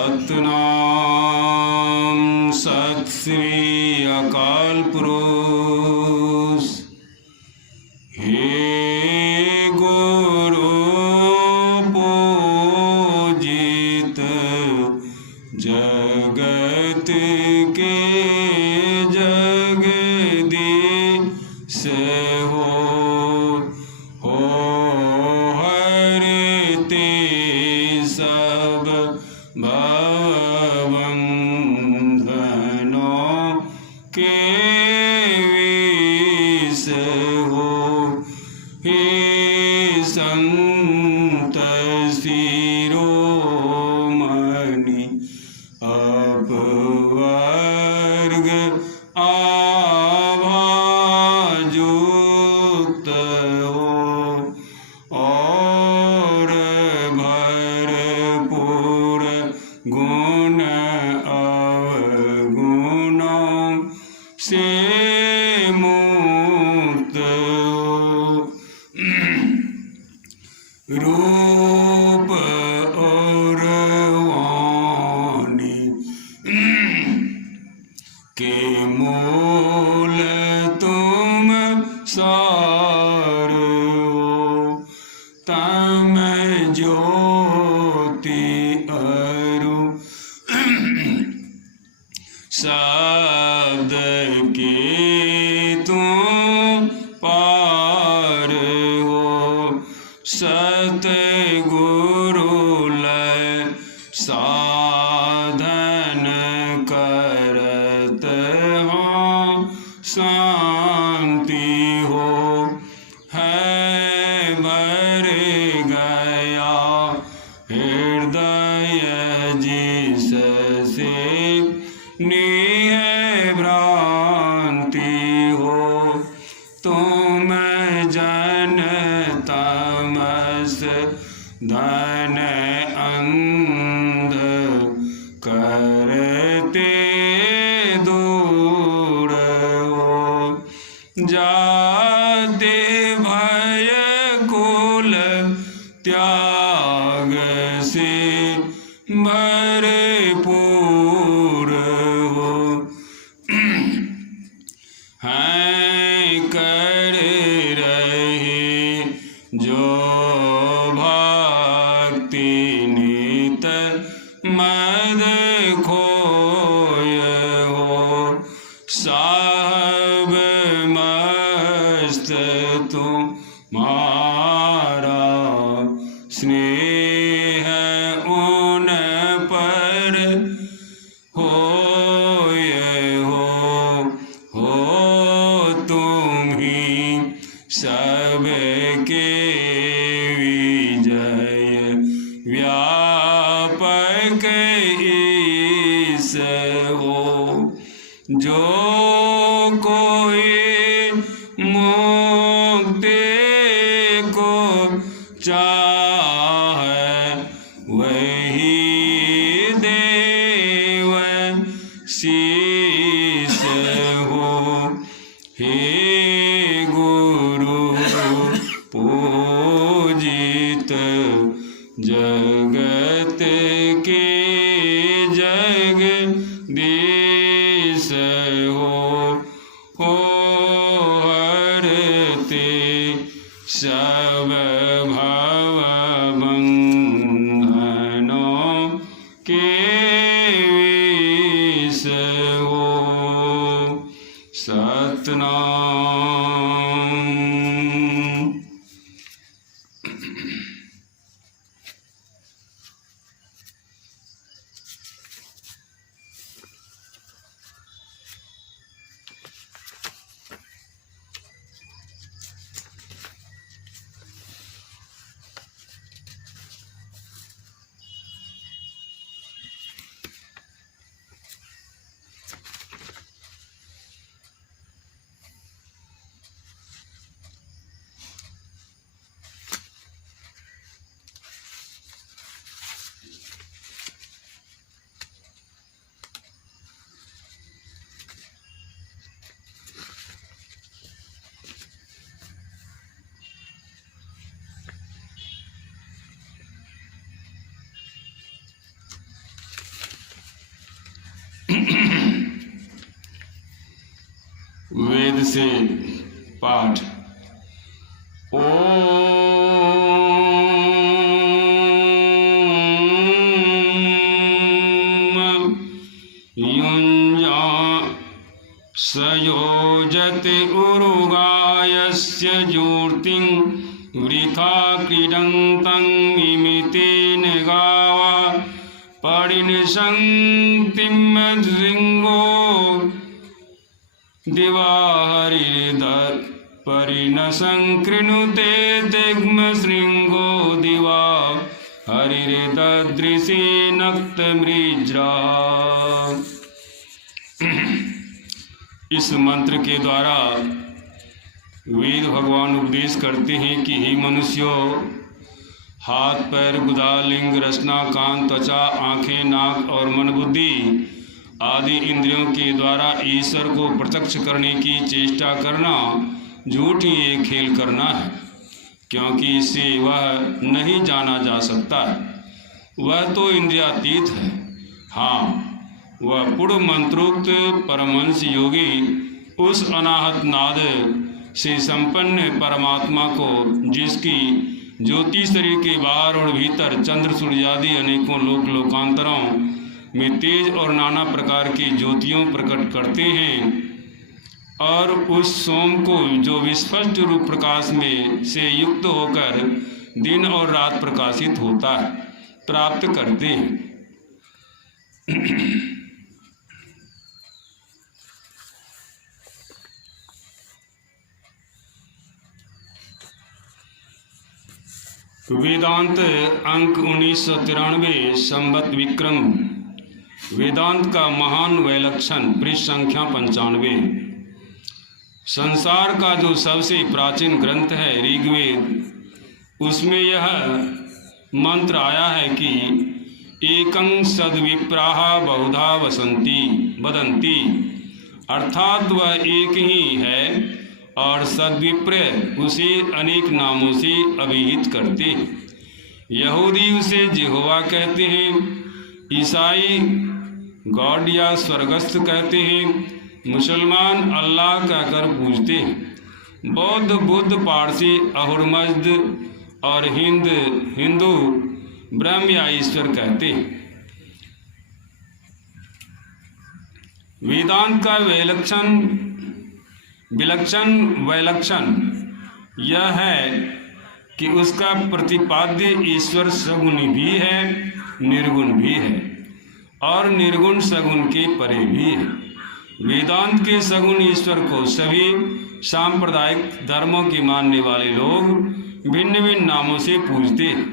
सतनाम सत श्री अकाल पुरुष। हे गुरु पूजित जगत के जगदीश हो हरते सब भवबंधनों के विष हो। हे संत शिरोमणि अपवर्ग आभाजुक्त हो और भरपूर गुण अवगुणों से मुक्त हो। रूप और वाणी के मूल तुम सार हो। तम ज्योति अरु शब्द के तुम पार हो। सतगुरु लय साधन करत हो शांति हो। है भर गया हृदय जिससे नेह भ्रांति हो। तुम जन तमस धन अंध करते दूर हो। जाते भय कुल त्याग से भरपूर हो। हैं कर रहे जो भक्ति नित मद खोय हो। साहब मस्त तुम्हारा स्नेह उन पर होय हो तुम ही सबके विजय व्यापक ईश हो। जो कोई मुक्ति को चाहे वही देव शीश हो। हे गुरु पूजित जगत के जगदीश हो हरते सब भवबंधनों के विष हो। सतनाम। वेद से पाठ। युञ्जा सयोजते उरुगायस्य ज्योतिं वृथा क्रीडन्तं मिमितेन गावा परिनिषन्तिं मद्सिंहो दिवाहरिदत् परिणसं कृणुते दिग्मशृङ्गो दिवा हरिदृशे नक्तमृज्रा। इस मंत्र के द्वारा वेद भगवान उपदेश करते हैं कि हे मनुष्यों, हाथ पैर गुदा लिंग रचना कान त्वचा आँखें नाक और मन बुद्धि आदि इंद्रियों के द्वारा ईश्वर को प्रत्यक्ष करने की चेष्टा करना झूठ ही एक खेल करना है, क्योंकि इससे वह नहीं जाना जा सकता। वह तो इंद्रियातीत है। हाँ, वह पूर्ण मंत्रोक्त परमहंस योगी उस अनाहत नाद से संपन्न परमात्मा को, जिसकी ज्योति शरीर के बाहर और भीतर चंद्र सूर्य आदि अनेकों लोक लोकांतरों में तेज और नाना प्रकार की ज्योतियों प्रकट करते हैं, और उस सोम को जो विस्पष्ट रूप प्रकाश में से युक्त होकर दिन और रात प्रकाशित होता है, प्राप्त करते हैं। वेदांत अंक 1993 संवत विक्रम। वेदांत का महान वैलक्षण, पृष्ठ संख्या 95। संसार का जो सबसे प्राचीन ग्रंथ है ऋग्वेद, उसमें यह मंत्र आया है कि एकं सद्विप्राः बहुधा वदन्ति, अर्थात वह एक ही है और सद्विप्र उसे अनेक नामों से अभिहित करते हैं। यहूदी उसे यहोवा कहते हैं, ईसाई गॉड या स्वर्गस्थ कहते हैं, मुसलमान अल्लाह कहकर पूजते हैं, बौद्ध बुद्ध पारसी अहुरमज़्द और हिंदू ब्रह्म या ईश्वर कहते हैं। वेदांत का विलक्षण यह है कि उसका प्रतिपाद्य ईश्वर सगुण भी है, निर्गुण भी है, और निर्गुण सगुण के परे भी है। वेदांत के सगुण ईश्वर को सभी सांप्रदायिक धर्मों के मानने वाले लोग भिन्न भिन्न नामों से पूजते हैं।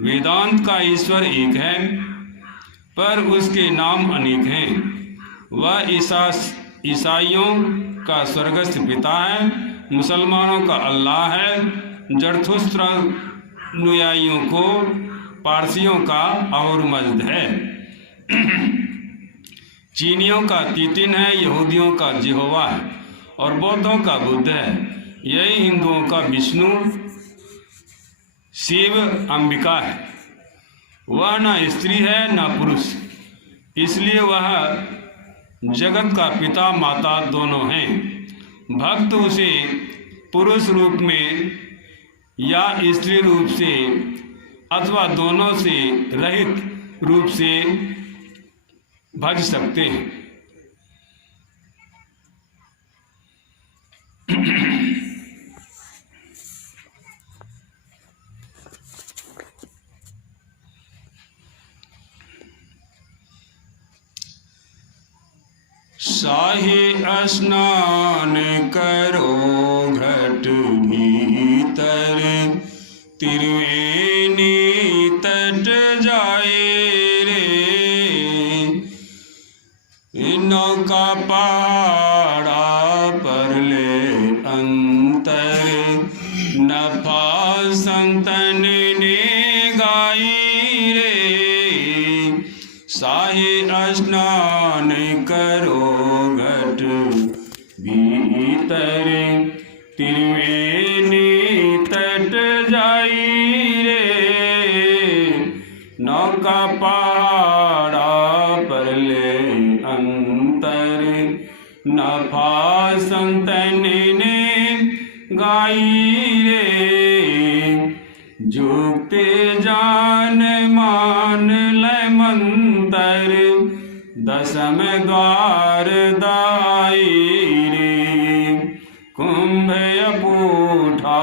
वेदांत का ईश्वर एक है, पर उसके नाम अनेक हैं। वह ईसाइयों का स्वर्गस्थ पिता है, मुसलमानों का अल्लाह है, जरथुस्त्र अनुयायियों को पारसियों का अहुरमज़्द है, चीनियों का तीतिन है, यहूदियों का यहोवा है और बौद्धों का बुद्ध है। यही हिंदुओं का विष्णु शिव अंबिका है। वह न स्त्री है न पुरुष, इसलिए वह जगत का पिता माता दोनों हैं। भक्त उसे पुरुष रूप में या स्त्री रूप से अथवा दोनों से रहित रूप से भज सकते हैं। साहे स्नान करो घट भीतर, त्रिवेणी तट जाए रे, नौका पहाड़ा पर ले अंतर, नफा संतन ने गाई रे। साहे स्नान करो घट भीतर, त्रिवेणी तट जाई रे, नौका पहाड़ा पर ले अंतर, नफा संतन ने गाई रे। जुक्ति जान मान लय मंतर दसम द्वार दाई रे। कुंभ अपूठा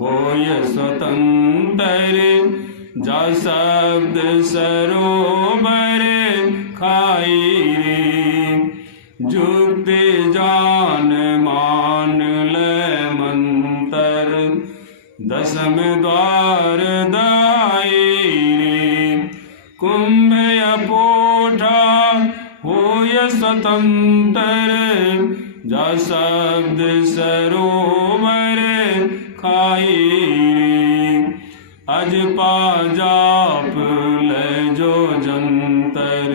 होय स्वतंत्र जा शब्द सरोवर खाई रे। जुक्ति जान मान लय मंतर दसम द्वार दाई रे। कुंभ अपूठा होय स्वतंत्र जा शब्द सरोवर खाई रे। अज पा जाप ले जो जंतर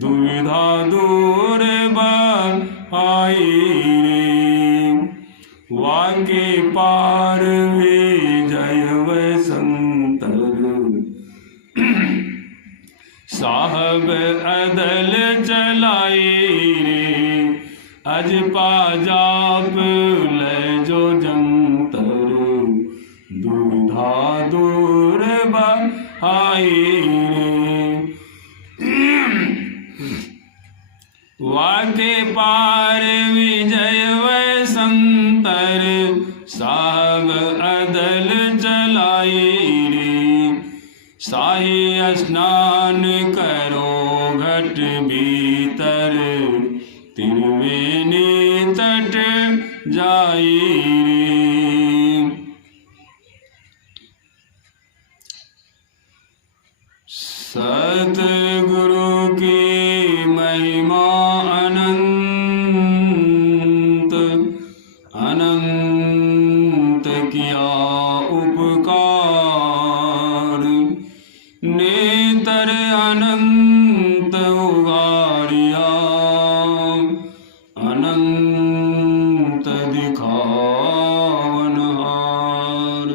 दुविधा दूर बहाई रे। वाके पार विजय वै संतर साहब अदल चलाई रे। अज पा जाप ले जो जंतर दुविधा दूर बहाई रे। वाके पार विजय वै संतर साहब अदल चलाई रे। शाही स्नान करो घट भीतर त्रिवेणी तट जाई रे। सतगुरु की महिमा अनंत अनंत किया उपकार। नेतर अनंत उगारिया अनंत दिखावन हार।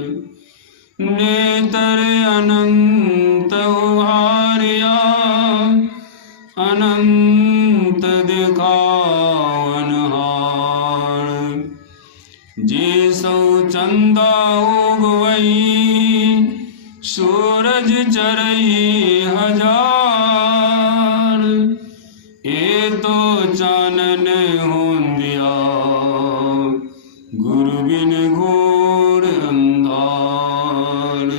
नेतर अनंत उगारिया अनंत दिखावन हार। जे सौ चंदा उगवई सूरज चरई हजार। ए तो चानन होंदिया गुरु बिन घोर अंधार।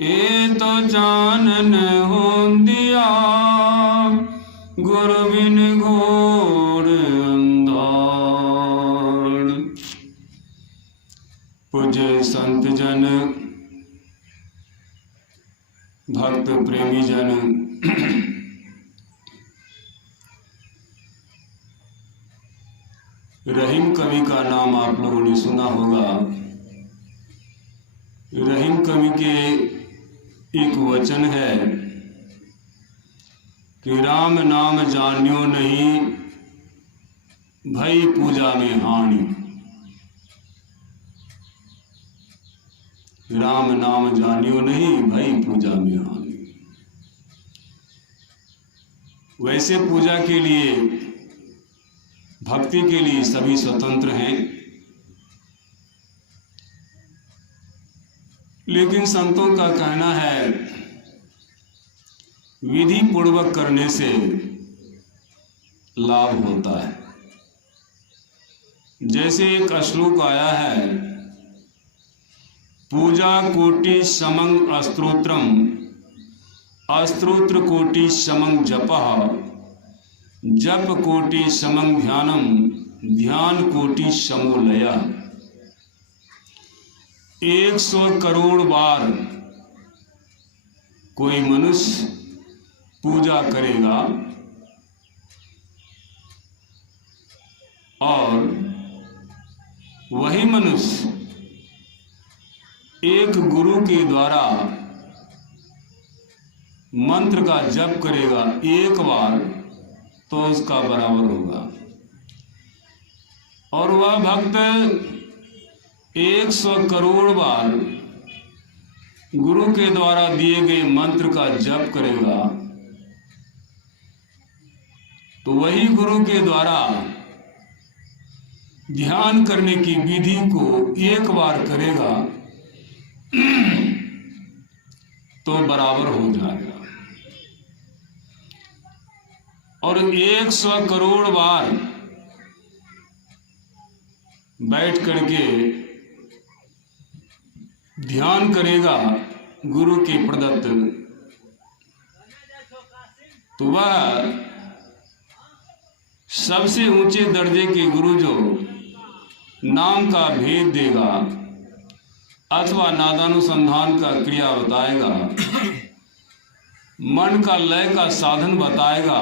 ए तो चानन होंदिया गुरु बिन घोर अंधार। पूज्य संत जन भक्त प्रेमी जन रहीम कवि का नाम आप लोगों ने सुना होगा। रहीम कवि के एक वचन है कि राम नाम जानियो नहीं भई पूजा में हानि। राम नाम जानियो नहीं भई पूजा में हानि। वैसे पूजा के लिए भक्ति के लिए सभी स्वतंत्र हैं, लेकिन संतों का कहना है विधि पूर्वक करने से लाभ होता है। जैसे एक श्लोक आया है, पूजा कोटि समं अस्त्रोत्रम अस्त्रोत्र कोटि समं जपः जप कोटि समं ध्यानम ध्यान कोटि समो लयः। 100 करोड़ बार कोई मनुष्य पूजा करेगा और वही मनुष्य एक गुरु के द्वारा मंत्र का जप करेगा एक बार तो उसका बराबर होगा। और वह भक्त 100 करोड़ बार गुरु के द्वारा दिए गए मंत्र का जप करेगा तो वही गुरु के द्वारा ध्यान करने की विधि को एक बार करेगा तो बराबर हो जाएगा, और 100 करोड़ बार बैठ करके ध्यान करेगा गुरु के प्रदत्त, तो वह सबसे ऊंचे दर्जे के गुरु जो नाम का भेद देगा अथवा नादानुसंधान का क्रिया बताएगा, मन का लय का साधन बताएगा,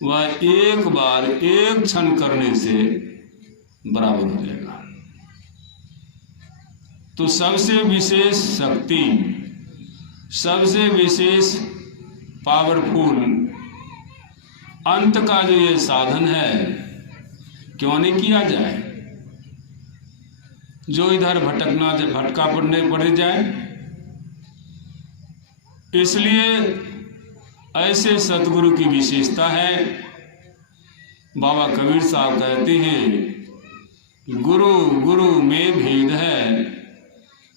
वह एक बार एक क्षण करने से बराबर हो जाएगा। तो सबसे विशेष शक्ति, सबसे विशेष पावरफुल अंत का जो ये साधन है, क्यों नहीं किया जाए? जो इधर भटका पड़े जाए। इसलिए ऐसे सतगुरु की विशेषता है। बाबा कबीर साहब कहते हैं, गुरु गुरु में भेद है,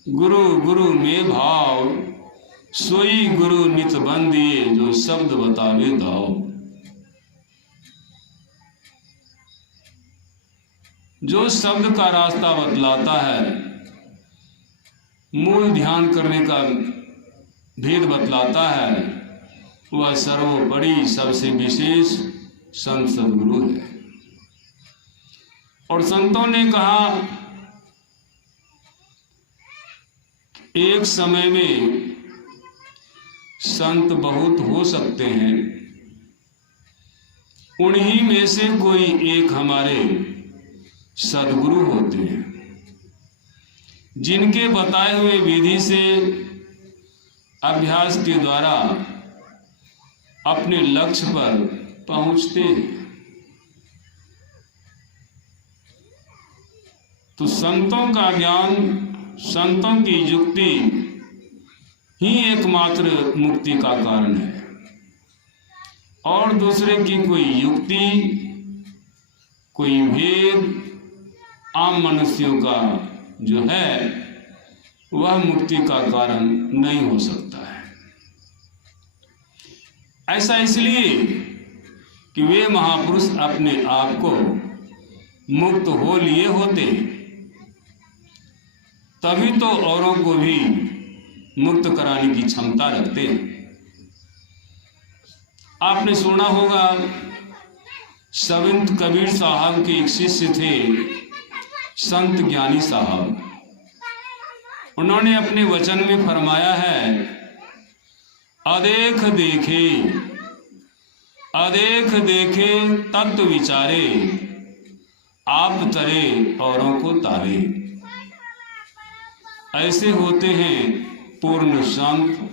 गुरु गुरु में भाव, सोई गुरु नित बंदिए, जो शब्द बतावे दाओ। जो शब्द का रास्ता बतलाता है, मूल ध्यान करने का भेद बतलाता है, वह सर्वोपरि सबसे विशेष संत सदगुरु है। और संतों ने कहा, एक समय में संत बहुत हो सकते हैं, उन्हीं में से कोई एक हमारे सदगुरु होते हैं, जिनके बताए हुए विधि से अभ्यास के द्वारा अपने लक्ष्य पर पहुंचते हैं। तो संतों का ज्ञान, संतों की युक्ति ही एकमात्र मुक्ति का कारण है, और दूसरे की कोई युक्ति, कोई भेद आम मनुष्यों का जो है वह मुक्ति का कारण नहीं हो सकता है। ऐसा इसलिए कि वे महापुरुष अपने आप को मुक्त हो लिए होते, तभी तो औरों को भी मुक्त कराने की क्षमता रखते हैं। आपने सुना होगा, संत कबीर साहब के एक शिष्य थे संत ज्ञानी साहब। उन्होंने अपने वचन में फरमाया है, अदेख देखे, अदेख देखे तत्व विचारे, आप तरे औरों को तारे। ऐसे होते हैं पूर्ण संत,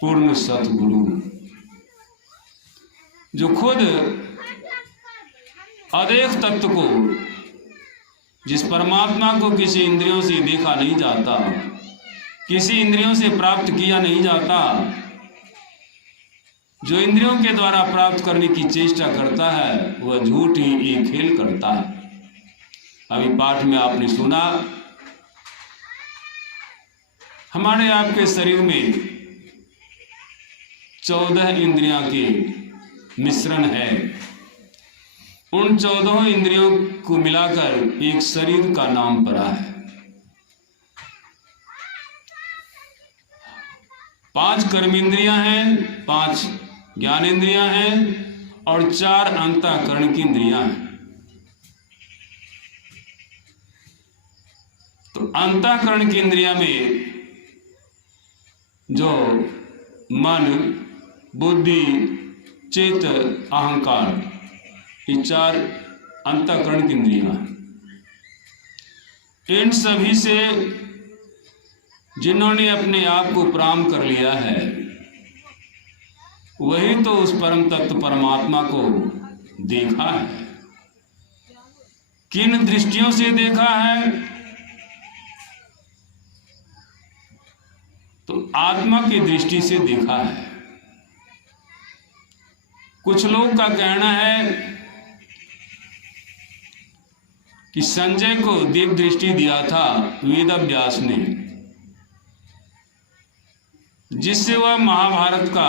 पूर्ण सतगुरु, जो खुद अदेख तत्व को, जिस परमात्मा को किसी इंद्रियों से देखा नहीं जाता, किसी इंद्रियों से प्राप्त किया नहीं जाता, जो इंद्रियों के द्वारा प्राप्त करने की चेष्टा करता है, वह झूठ ही एक खेल करता है। अभी पाठ में आपने सुना, हमारे आपके शरीर में 14 इंद्रियां के मिश्रण है। उन 14 इंद्रियों को मिलाकर एक शरीर का नाम पड़ा है। 5 कर्मेंद्रियां हैं, 5 ज्ञानेंद्रियां हैं और 4 अंतःकरण की इंद्रियां हैं। तो अंतःकरण की इंद्रियां में जो मन, बुद्धि, चित्त, अहंकार, ये 4 अंतःकरण की इंद्रियां हैं। इन सभी से जिन्होंने अपने आप को प्राप्त कर लिया है, वही तो उस परम तत्व परमात्मा को देखा है। किन दृष्टियों से देखा है? तो आत्मा की दृष्टि से देखा है। कुछ लोग का कहना है कि संजय को दिव्य दृष्टि दिया था वेद व्यास ने, जिससे वह महाभारत का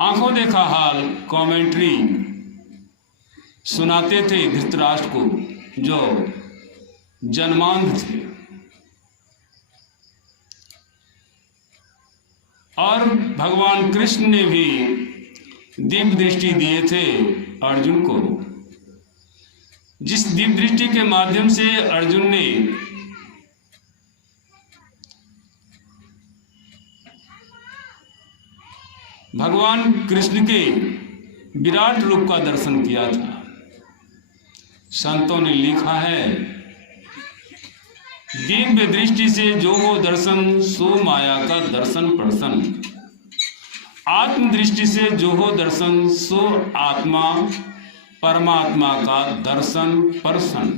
आंखों देखा हाल कमेंट्री सुनाते थे धृतराष्ट्र को, जो जन्मांध थे। और भगवान कृष्ण ने भी दिव्य दृष्टि दिए थे अर्जुन को, जिस दिव्य दृष्टि के माध्यम से अर्जुन ने भगवान कृष्ण के विराट रूप का दर्शन किया था। संतों ने लिखा है, दिव्य दृष्टि से जो हो दर्शन सो माया का दर्शन प्रसन्न, आत्म दृष्टि से जो हो दर्शन सो आत्मा परमात्मा का दर्शन प्रसन्न।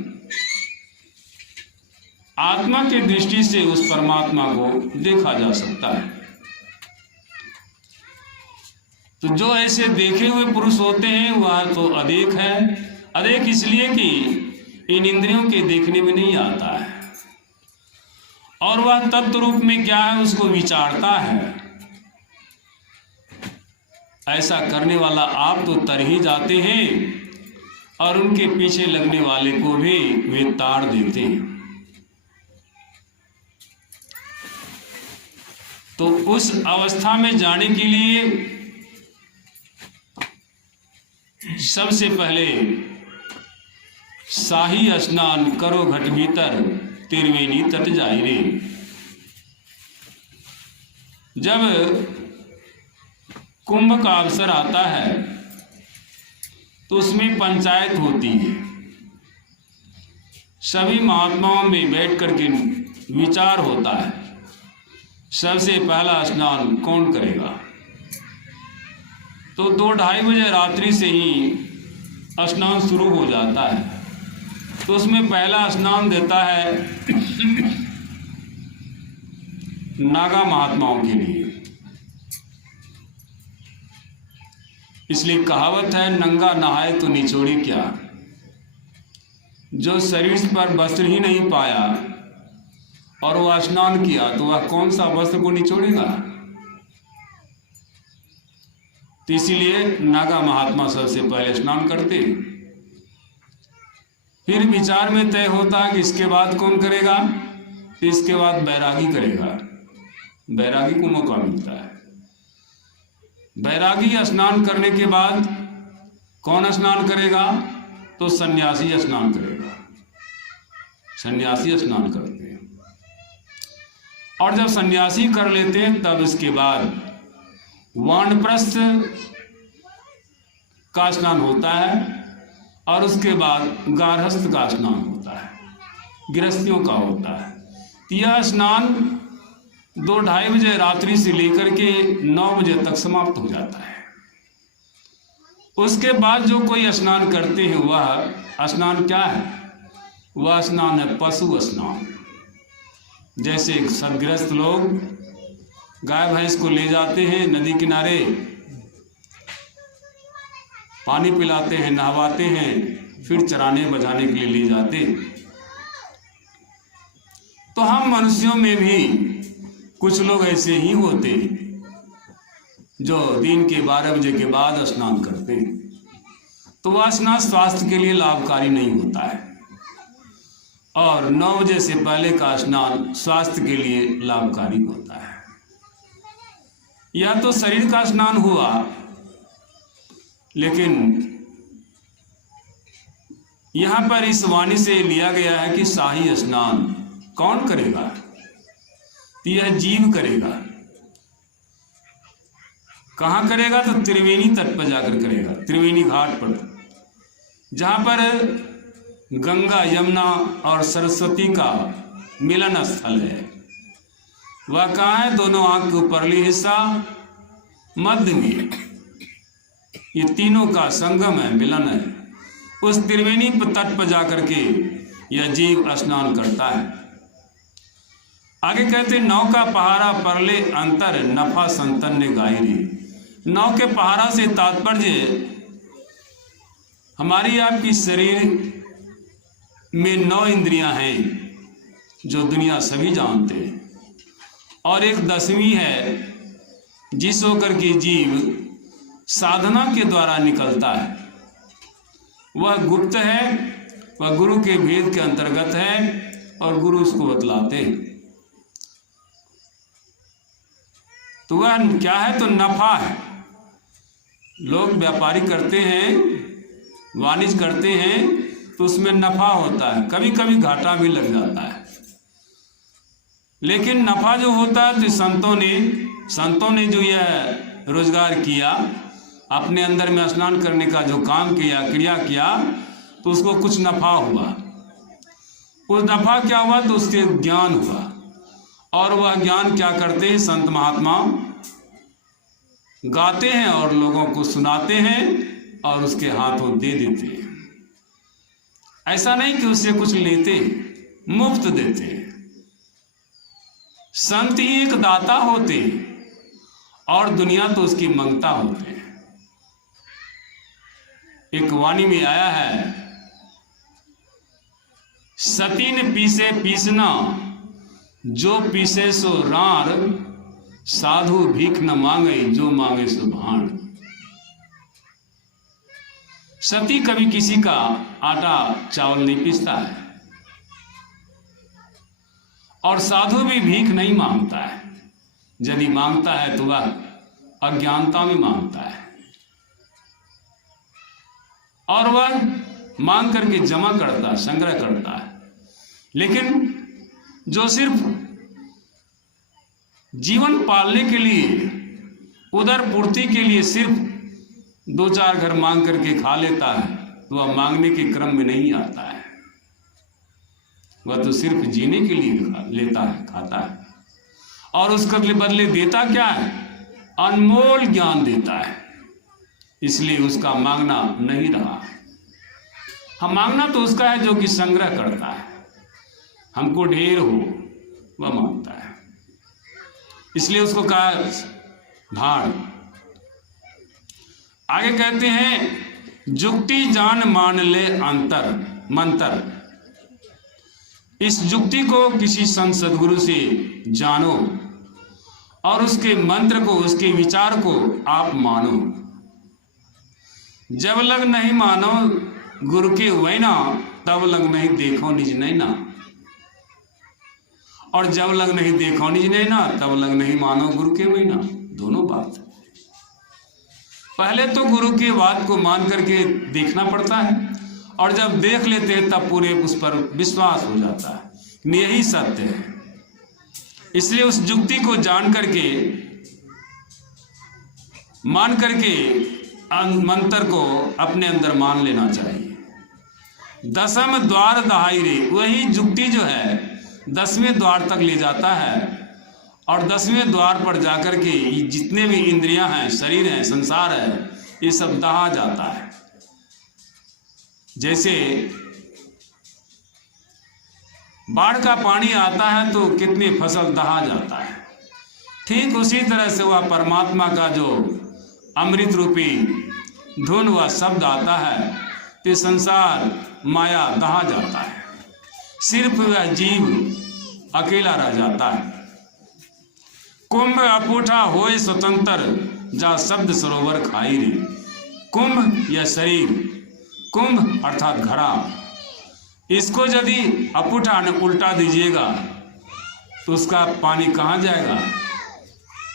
आत्मा की दृष्टि से उस परमात्मा को देखा जा सकता है। तो जो ऐसे देखे हुए पुरुष होते हैं वह तो अदेख है। अदेख इसलिए कि इन इंद्रियों के देखने में नहीं आता है, और वह तत्व रूप में क्या है उसको विचारता है। ऐसा करने वाला आप तो तर ही जाते हैं और उनके पीछे लगने वाले को भी वे ताड़ देते हैं। तो उस अवस्था में जाने के लिए सबसे पहले शाही स्नान करो घट भीतर त्रिवेणी तट जाई रे। जब कुंभ का अवसर आता है तो उसमें पंचायत होती है। सभी महात्माओं में बैठ करके विचार होता है, सबसे पहला स्नान कौन करेगा। तो 2-2:30 बजे रात्रि से ही स्नान शुरू हो जाता है। तो उसमें पहला स्नान देता है नागा महात्माओं के लिए। इसलिए कहावत है, नंगा नहाए तो निचोड़ी क्या। जो शरीर पर वस्त्र ही नहीं पाया और वह स्नान किया तो वह कौन सा वस्त्र को निचोड़ेगा। तो इसीलिए नागा महात्मा सबसे पहले स्नान करते। फिर विचार में तय होता है कि इसके बाद कौन करेगा। तो इसके बाद बैरागी करेगा। बैरागी को मौका मिलता है। बैरागी स्नान करने के बाद कौन स्नान करेगा। तो सन्यासी स्नान करेगा। सन्यासी स्नान करते हैं, और जब सन्यासी कर लेते हैं तब इसके बाद वानप्रस्थ का स्नान होता है, और उसके बाद गारहस्थ का स्नान होता है, गृहस्थियों का होता है। यह स्नान 2-2:30 बजे रात्रि से लेकर के 9 बजे तक समाप्त हो जाता है। उसके बाद जो कोई स्नान करते हैं वह स्नान क्या है। वह स्नान है पशु स्नान। जैसे सदगृहस्थ लोग गाय भैंस को ले जाते हैं नदी किनारे, पानी पिलाते हैं, नहवाते हैं, फिर चराने बजाने के लिए ले जाते। तो हम मनुष्यों में भी कुछ लोग ऐसे ही होते हैं जो दिन के 12 बजे के बाद स्नान करते हैं। तो वह स्नान स्वास्थ्य के लिए लाभकारी नहीं होता है, और 9 बजे से पहले का स्नान स्वास्थ्य के लिए लाभकारी होता है। यह तो शरीर का स्नान हुआ, लेकिन यहाँ पर इस वाणी से लिया गया है कि शाही स्नान कौन करेगा। यह जीव करेगा। कहाँ करेगा। तो त्रिवेणी तट पर जाकर करेगा, त्रिवेणी घाट पर, जहाँ पर गंगा यमुना और सरस्वती का मिलन स्थल है। वह कहाँ है। दोनों आंख के ऊपरली हिस्सा, मध्य में, ये तीनों का संगम है, मिलन है। उस त्रिवेणी तट पर जाकर के यह जीव स्नान करता है। आगे कहते, नौका पहाड़ा परले अंतर नफा संतन ने गाई रे। नौ के पहारा से तात्पर्य हमारी आपकी शरीर में 9 इंद्रियां हैं जो दुनिया सभी जानते हैं, और एक 10वीं है जिस होकर के जीव साधना के द्वारा निकलता है। वह गुप्त है, वह गुरु के भेद के अंतर्गत है और गुरु उसको बतलाते हैं। तो वह क्या है? तो नफा है। लोग व्यापारी करते हैं, वाणिज्य करते हैं, तो उसमें नफा होता है, कभी कभी घाटा भी लग जाता है, लेकिन नफा जो होता है तो संतों ने जो यह रोजगार किया, अपने अंदर में स्नान करने का जो काम किया, क्रिया किया, तो उसको कुछ नफा हुआ। उस नफा क्या हुआ? तो उसके ज्ञान हुआ, और वह ज्ञान क्या करते हैं? संत महात्मा गाते हैं और लोगों को सुनाते हैं और उसके हाथों दे देते हैं। ऐसा नहीं कि उससे कुछ लेते, मुफ्त देते। संत ही एक दाता होते और दुनिया तो उसकी मंगता होते। एक वाणी में आया है, सती ने पीसे पीसना, जो पीसे सो रार, साधु भीख न मांगे, जो मांगे सो भाण। सती कभी किसी का आटा चावल नहीं पीसता है, और साधु भी भीख नहीं मांगता है। यदि मांगता है तो वह अज्ञानता में मांगता है, और वह मांग करके जमा करता है, संग्रह करता है। लेकिन जो सिर्फ जीवन पालने के लिए, उदर पूर्ति के लिए सिर्फ 2-4 घर मांग करके खा लेता है, तो वह मांगने के क्रम में नहीं आता है। वह तो सिर्फ जीने के लिए लेता है, खाता है, और उसके बदले देता क्या है? अनमोल ज्ञान देता है। इसलिए उसका मांगना नहीं रहा। हम मांगना तो उसका है जो कि संग्रह करता है, हमको ढेर हो वह मांगता है। इसलिए उसको कहा भाड़। आगे कहते हैं, जुक्ति जान मान ले अंतर मंतर। इस जुक्ति को किसी संत सदगुरु से जानो और उसके मंत्र को, उसके विचार को आप मानो। जब लग नहीं मानो गुरु के वैना, तब लग नहीं देखो निज नैना। और जब लग नहीं देखो निज नैना, तब लग नहीं मानो गुरु के वैना। दोनों बात। पहले तो गुरु की बात को मान करके देखना पड़ता है, और जब देख लेते हैं तब पूरे उस पर विश्वास हो जाता है, यही सत्य है। इसलिए उस जुक्ति को जान करके, मान करके मंत्र को अपने अंदर मान लेना चाहिए। 10वें द्वार दहाई रे, वही जुक्ति जो है 10वें द्वार तक ले जाता है, और 10वें द्वार पर जाकर के जितने भी इंद्रियां हैं, शरीर है, संसार है, ये सब दहा जाता है। जैसे बाढ़ का पानी आता है तो कितनी फसल दहा जाता है, ठीक उसी तरह से वह परमात्मा का जो अमृत रूपी धुन व शब्द आता है, तो संसार माया दहा जाता है। सिर्फ वह जीव अकेला रह जाता है। कुंभ अपूठा होए स्वतंत्र, जा शब्द सरोवर खाई रे। कुंभ या शरीर, कुंभ अर्थात घड़ा, इसको यदि अपूठा ने उल्टा दीजिएगा तो उसका पानी कहाँ जाएगा?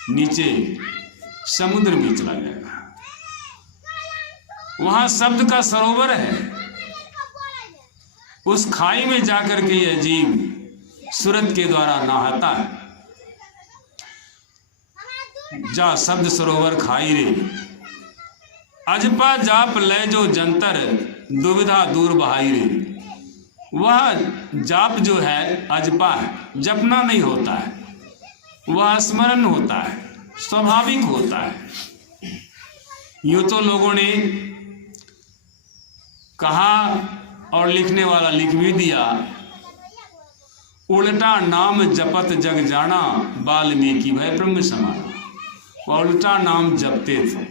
नीचे समुद्र में चला जाएगा। वहां शब्द का सरोवर है, उस खाई में जाकर के यह जीव सूरत के द्वारा नहाता है। जा शब्द सरोवर खाई रे, अजपा जाप ले जो जंतर, दुविधा दूर बहाई रे। वह जाप जो है अजपा है, जपना नहीं होता है, वह स्मरण होता है, स्वाभाविक होता है। यूं तो लोगों ने कहा और लिखने वाला लिख भी दिया, उल्टा नाम जपत जग जाना, वाल्मीकि भय ब्रह्म समाना। वह उल्टा नाम जपते थे।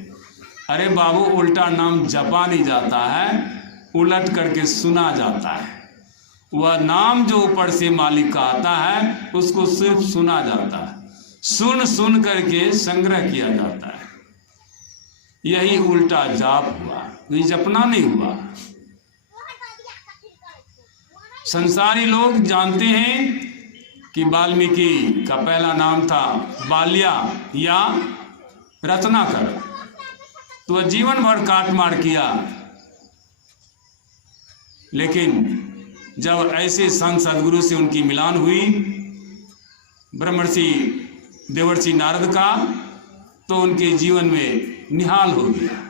अरे बाबू, उल्टा नाम जपा नहीं जाता है, उलट करके सुना जाता है। वह नाम जो ऊपर से मालिक का आता है उसको सिर्फ सुना जाता है, सुन सुन करके संग्रह किया जाता है। यही उल्टा जाप हुआ, ये जपना नहीं हुआ। संसारी लोग जानते हैं कि वाल्मीकि का पहला नाम था बाल्या या रत्नाकर, तो वह जीवन भर काट मार किया। लेकिन जब ऐसे संत सदगुरु से उनकी मिलान हुई ब्रह्मर्षि देवर्षि नारद का, तो उनके जीवन में निहाल हो गया।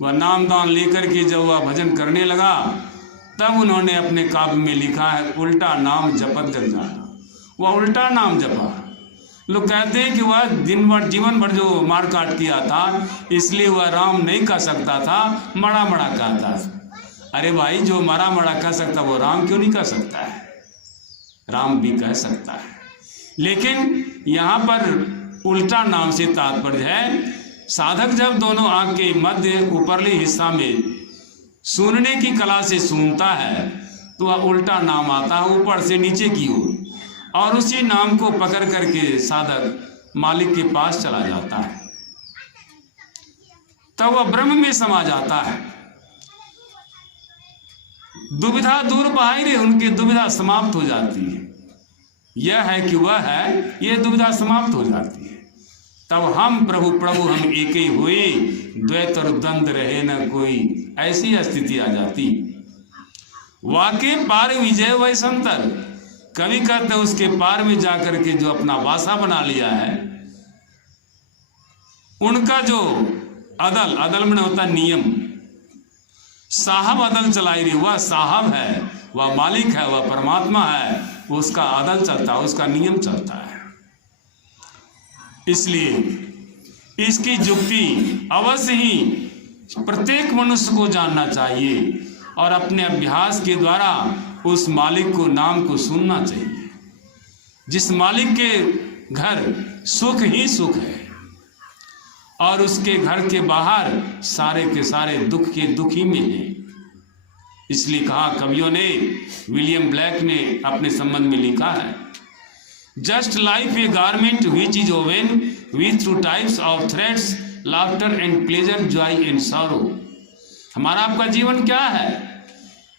वह नाम दान लेकर के जब वह भजन करने लगा, तब उन्होंने अपने काव्य में लिखा है, उल्टा नाम जपत जग जाना। वह उल्टा नाम जपा। लोग कहते हैं कि वह दिन भर जीवन भर जो मार काट किया था, इसलिए वह राम नहीं कह सकता था, मड़ा मड़ा कहता था। अरे भाई, जो मरा मड़ा कह सकता वो राम क्यों नहीं कह सकता है? राम भी कह सकता है। लेकिन यहाँ पर उल्टा नाम से तात्पर्य है, साधक जब दोनों आंख के मध्य ऊपरले हिस्सा में सुनने की कला से सुनता है, तो वह उल्टा नाम आता है ऊपर से नीचे की ओर, और उसी नाम को पकड़ करके साधक मालिक के पास चला जाता है, तब वह ब्रह्म में समा जाता है। दुविधा दूर बहाई, उनकी दुविधा समाप्त हो जाती है। यह है कि वह है, ये दुविधा समाप्त हो जाती है। तब हम प्रभु प्रभु हम एक ही हुए, द्वैत और द्वंद रहे न कोई, ऐसी स्थिति आ जाती। वाके पार विजय वैसंतर, कवि कहते उसके पार में जाकर के जो अपना वासा बना लिया है, उनका जो अदल, अदल में होता नियम, साहब अदल चलाई रही, वह साहब है, वह मालिक है, वह परमात्मा है, उसका अदल चलता है, उसका नियम चलता है। इसलिए इसकी युक्ति अवश्य ही प्रत्येक मनुष्य को जानना चाहिए और अपने अभ्यास के द्वारा उस मालिक को नाम को सुनना चाहिए। जिस मालिक के घर सुख ही सुख है और उसके घर के बाहर सारे के सारे दुख के दुख ही में है। इसलिए कहा कवियों ने, विलियम ब्लैक ने अपने संबंध में लिखा है, just life a garment which is oven with two types of threads, laughter and pleasure, Joy and sorrow. हमारा आपका जीवन क्या है?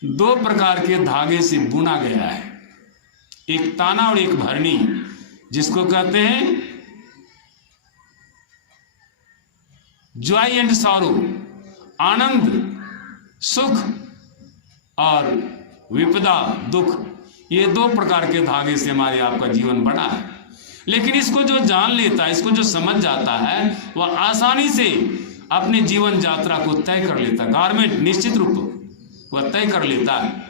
दो प्रकार के धागे से बुना गया है, एक ताना और एक भरनी, जिसको कहते हैं जॉय एंड सॉरो, आनंद सुख और विपदा दुख। ये दो प्रकार के धागे से हमारे आपका जीवन बना है। लेकिन इसको जो जान लेता है, इसको जो समझ जाता है, वह आसानी से अपने जीवन यात्रा को तय कर लेता है। गारमेंट निश्चित रूप वह तय कर लेता है।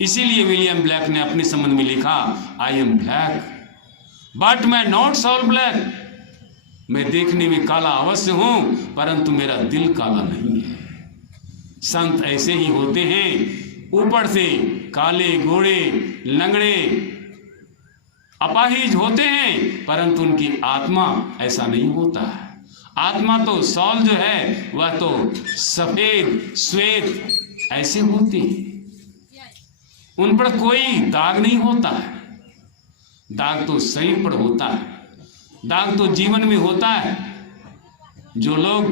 इसीलिए विलियम ब्लैक ने अपने संबंध में लिखा, आई एम ब्लैक बट मैं नॉट सॉल ब्लैक। मैं देखने में काला अवश्य हूं, परंतु मेरा दिल काला नहीं है। संत ऐसे ही होते हैं, ऊपर से काले गोरे लंगड़े अपाहिज होते हैं, परंतु उनकी आत्मा ऐसा नहीं होता है। आत्मा तो सॉल जो है वह तो सफेद श्वेत ऐसे होती है, उन पर कोई दाग नहीं होता है। दाग तो शरीर पर होता है, दाग तो जीवन में होता है। जो लोग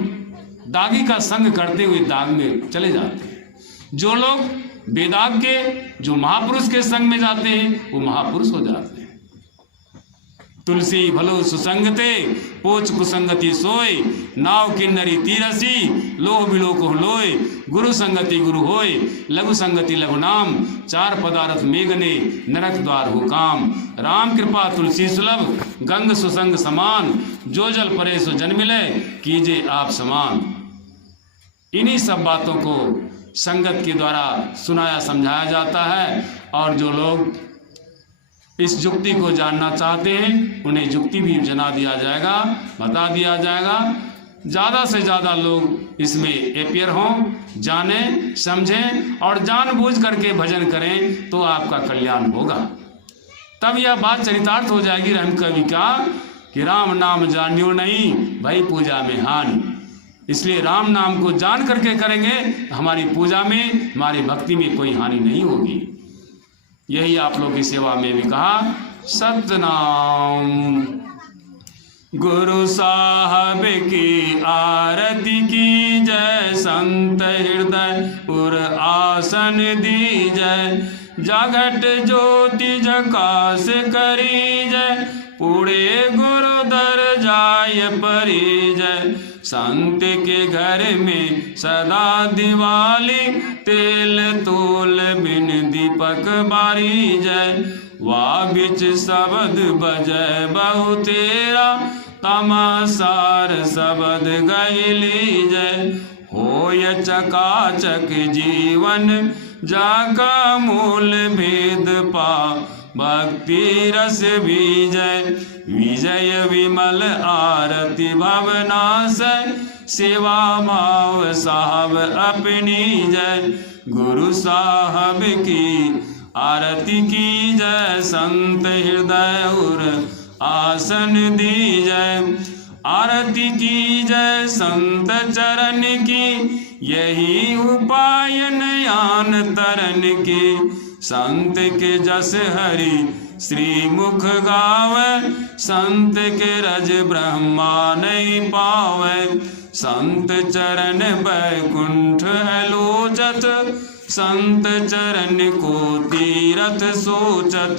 दागी का संग करते हुए दाग में चले जाते हैं, जो लोग बेदाग के, जो महापुरुष के संग में जाते हैं, वो महापुरुष हो जाते हैं। तुलसी भलो सुसंगते पोच कुसंगति सोय, नाव किन्नरी तीरसी लोह बिलो को लोय, गुरु संगति गुरु होय, लघु संगति लघु नाम, चार पदार्थ मेघने नरक द्वार हो काम। राम कृपा तुलसी सुलभ गंग सुसंग समान, जो जल परे सो जन मिले कीजिए आप समान। इन्हीं सब बातों को संगत के द्वारा सुनाया समझाया जाता है, और जो लोग इस युक्ति को जानना चाहते हैं उन्हें युक्ति भी जना दिया जाएगा, बता दिया जाएगा। ज़्यादा से ज़्यादा लोग इसमें अपियर हों, जानें समझें और जानबूझ करके भजन करें तो आपका कल्याण होगा। तब यह बात चरितार्थ हो जाएगी रहम कवि का कि राम नाम जानियो नहीं भाई पूजा में हानि। इसलिए राम नाम को जान करके करेंगे तो हमारी पूजा में, हमारी भक्ति में कोई हानि नहीं होगी। यही आप लोग की सेवा में भी कहा। सतनाम। गुरु साहब की आरती की जय, संत हृदय उर आसन दी जय, जागट ज्योति जकास करी जय, पूरे गुरु दर जाय परी जय। संत के घर में सदा दिवाली, तेल तोल बिन दीपक बारी जय, वाह बिच शब्द बजय बहु तेरा, तमासार शब्द गैली जय। होय चकाचक जीवन जाका मूल भेद पा, भक्ति रस विजय, विजय विमल आरती भावना से, सेवा भाव साहब अपनी जय। गुरु साहब की आरती की जय, संत हृदय उर आसन दी जय। आरती की जय संत चरण की, यही उपाय नयान तरन के। संत के जस हरि श्री मुख गावे, संत के रज ब्रह्मा नहीं पावे। संत चरण बैकुंठ है लोचत, संत चरण को तीरथ सोचत।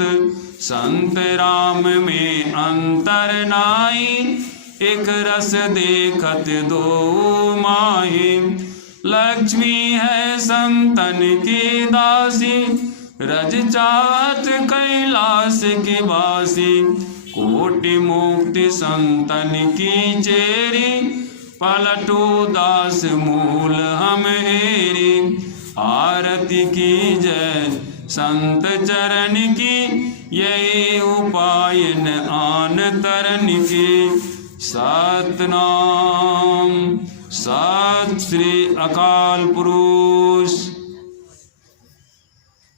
संत राम में अंतर नाई, एक रस देखत दो माही। लक्ष्मी है संतन की दासी, रज चाहत कैलाश की वासी। कोटि मुक्ति संतन की चेरी, पलटो दास मूल हम हेरी। आरती की जय संत चरण की, यही उपाय न आन तरन की। सतनाम। सत श्री अकाल पुरुष।